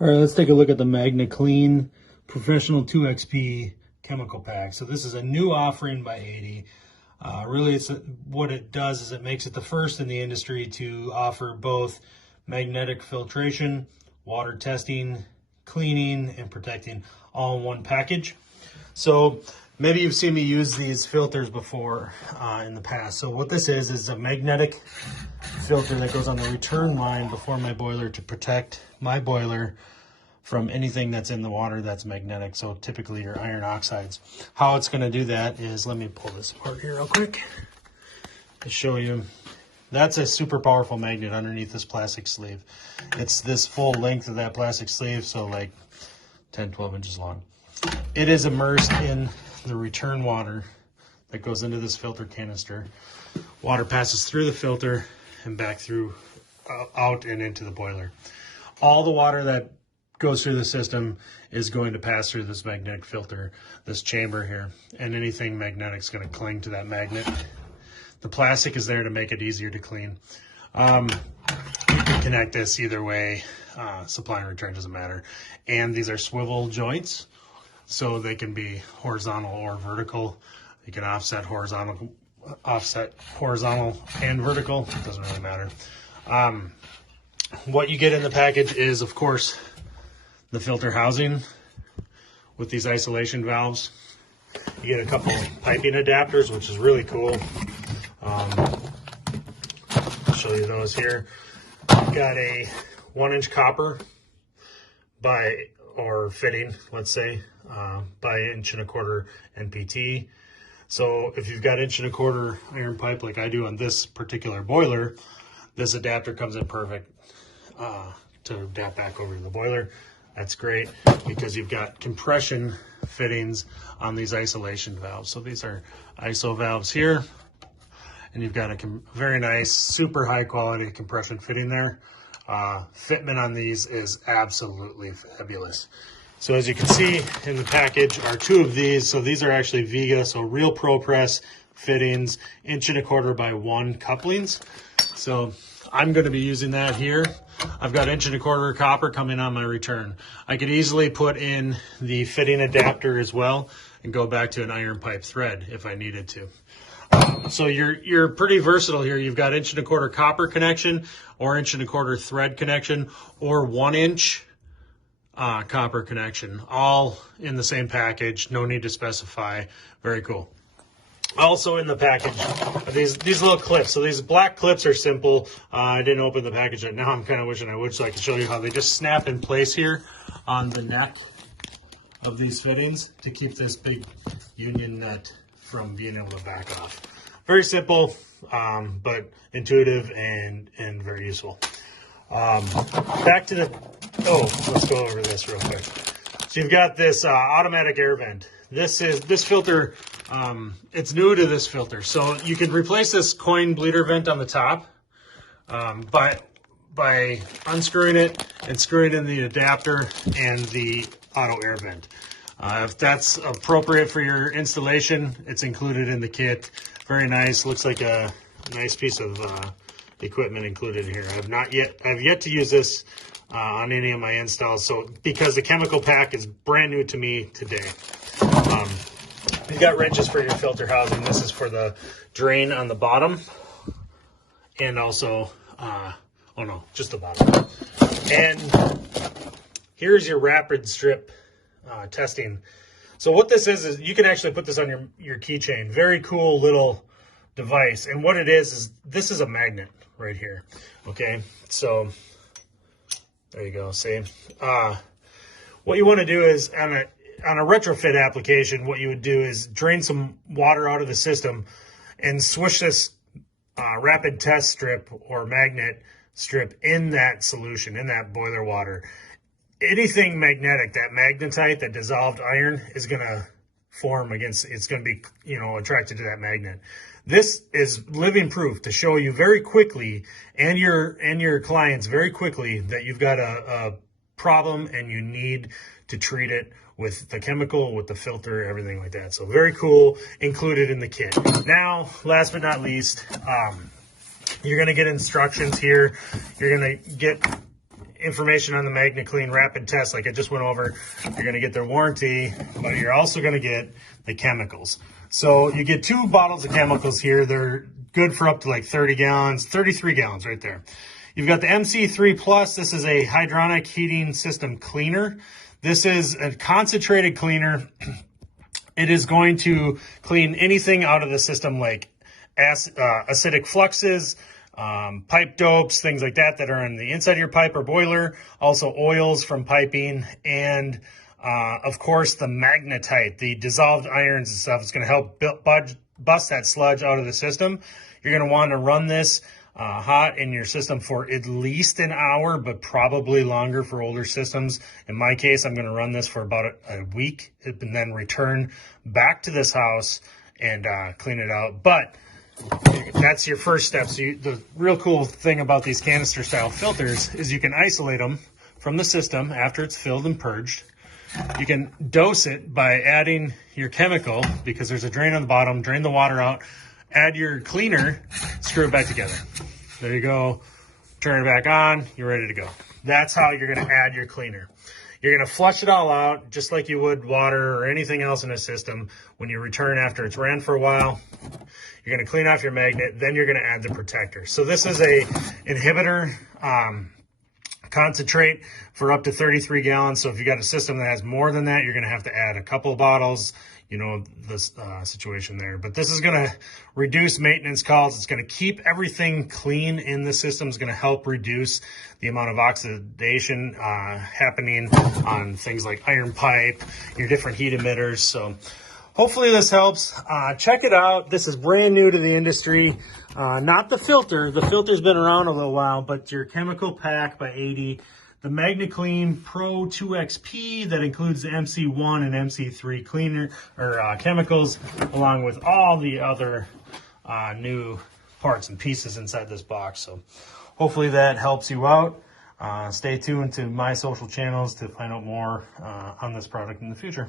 All right, let's take a look at the MagnaClean Professional 2XP Chemical Pack. So this is a new offering by Aune. Really, what it does is it makes it the first in the industry to offer both magnetic filtration, water testing, cleaning, and protecting all in one package. So maybe you've seen me use these filters before in the past. So what this is a magnetic filter that goes on the return line before my boiler to protect my boiler from anything that's in the water that's magnetic. So typically your iron oxides. How it's going to do that is, let me pull this apart here real quick to show you. That's a super powerful magnet underneath this plastic sleeve. It's this full length of that plastic sleeve, so like 10, 12 inches long. It is immersed in the return water that goes into this filter canister. Water passes through the filter and back through, out and into the boiler. All the water that goes through the system is going to pass through this magnetic filter, this chamber here, and anything magnetic is going to cling to that magnet. The plastic is there to make it easier to clean. You can connect this either way, supply and return doesn't matter. And these are swivel joints, so they can be horizontal or vertical. You can offset horizontal and vertical, it doesn't really matter. What you get in the package is, of course, the filter housing with these isolation valves. You get a couple piping adapters, which is really cool. I'll show you those here. You've got a 1-inch copper fitting, let's say, by 1.25 NPT. So if you've got 1.25 iron pipe like I do on this particular boiler, this adapter comes in perfect to adapt back over to the boiler. That's great because you've got compression fittings on these isolation valves. So these are ISO valves here, and you've got a very nice, super high quality compression fitting there. Fitment on these is absolutely fabulous. So as you can see in the package are 2 of these. So these are actually Viga, so real ProPress fittings, 1.25 by 1 couplings. So I'm going to be using that here. I've got 1.25 copper coming on my return. I could easily put in the fitting adapter as well and go back to an iron pipe thread if I needed to. So you're pretty versatile here. You've got 1.25 copper connection or 1.25 thread connection or 1-inch copper connection, all in the same package. No need to specify. Very cool. Also in the package are these little clips. So these black clips are simple. I didn't open the package yet. Now I'm kind of wishing I would, so I can show you how they just snap in place here on the neck of these fittings to keep this big union nut from being able to back off. Very simple, but intuitive and very useful. Back to let's go over this real quick. So you've got this automatic air vent. This filter, it's new to this filter. So you can replace this coin bleeder vent on the top by unscrewing it and screwing in the adapter and the auto air vent. If that's appropriate for your installation, it's included in the kit. Very nice, looks like a nice piece of equipment included here. I've yet to use this on any of my installs, so because the chemical pack is brand new to me today. You've got wrenches for your filter housing. This is for the drain on the bottom, and also just the bottom. And here's your rapid strip testing. So what this is you can actually put this on your keychain. Very cool little device. And what it is this is a magnet right here. Okay, so there you go. See, what you want to do is on a retrofit application, what you would do is drain some water out of the system and swish this rapid test strip or magnet strip in that solution, in that boiler water. Anything magnetic, that magnetite, that dissolved iron, is going to form against, it's going to be, attracted to that magnet. This is living proof to show you very quickly, and your clients very quickly, that you've got a problem and you need to treat it with the chemical, with the filter, everything like that. So very cool, included in the kit. Now, last but not least, you're going to get instructions here. You're going to get information on the MagnaClean RapidTest, like I just went over. You're going to get their warranty, but you're also going to get the chemicals. So you get 2 bottles of chemicals here. They're good for up to like 30 gallons, 33 gallons right there. You've got the MC3 Plus. This is a hydronic heating system cleaner. This is a concentrated cleaner. It is going to clean anything out of the system like acidic fluxes, pipe dopes, things like that that are on the inside of your pipe or boiler. Also oils from piping, and of course the magnetite, the dissolved irons and stuff. Is going to help bust that sludge out of the system. You're going to want to run this hot in your system for at least an hour, but probably longer for older systems. In my case, I'm going to run this for about a week and then return back to this house and clean it out. But that's your first step. So the real cool thing about these canister style filters is you can isolate them from the system after it's filled and purged. You can dose it by adding your chemical, because there's a drain on the bottom, drain the water out, add your cleaner, screw it back together. There you go. Turn it back on. You're ready to go. That's how you're going to add your cleaner. You're going to flush it all out just like you would water or anything else in a system. When you return after it's ran for a while, you're going to clean off your magnet. Then you're going to add the protector. So this is a inhibitor concentrate for up to 33 gallons. So if you got a system that has more than that, you're going to have to add a couple of bottles. You know, this situation there. But this is going to reduce maintenance calls. It's going to keep everything clean in the system. It's going to help reduce the amount of oxidation happening on things like iron pipe, your different heat emitters. So hopefully this helps. Check it out. This is brand new to the industry. Not the filter. The filter's been around a little while, but your chemical pack by 80. The MagnaClean Pro2XP that includes the MC1 and MC3 cleaner or chemicals, along with all the other new parts and pieces inside this box. So hopefully that helps you out. Stay tuned to my social channels to find out more on this product in the future.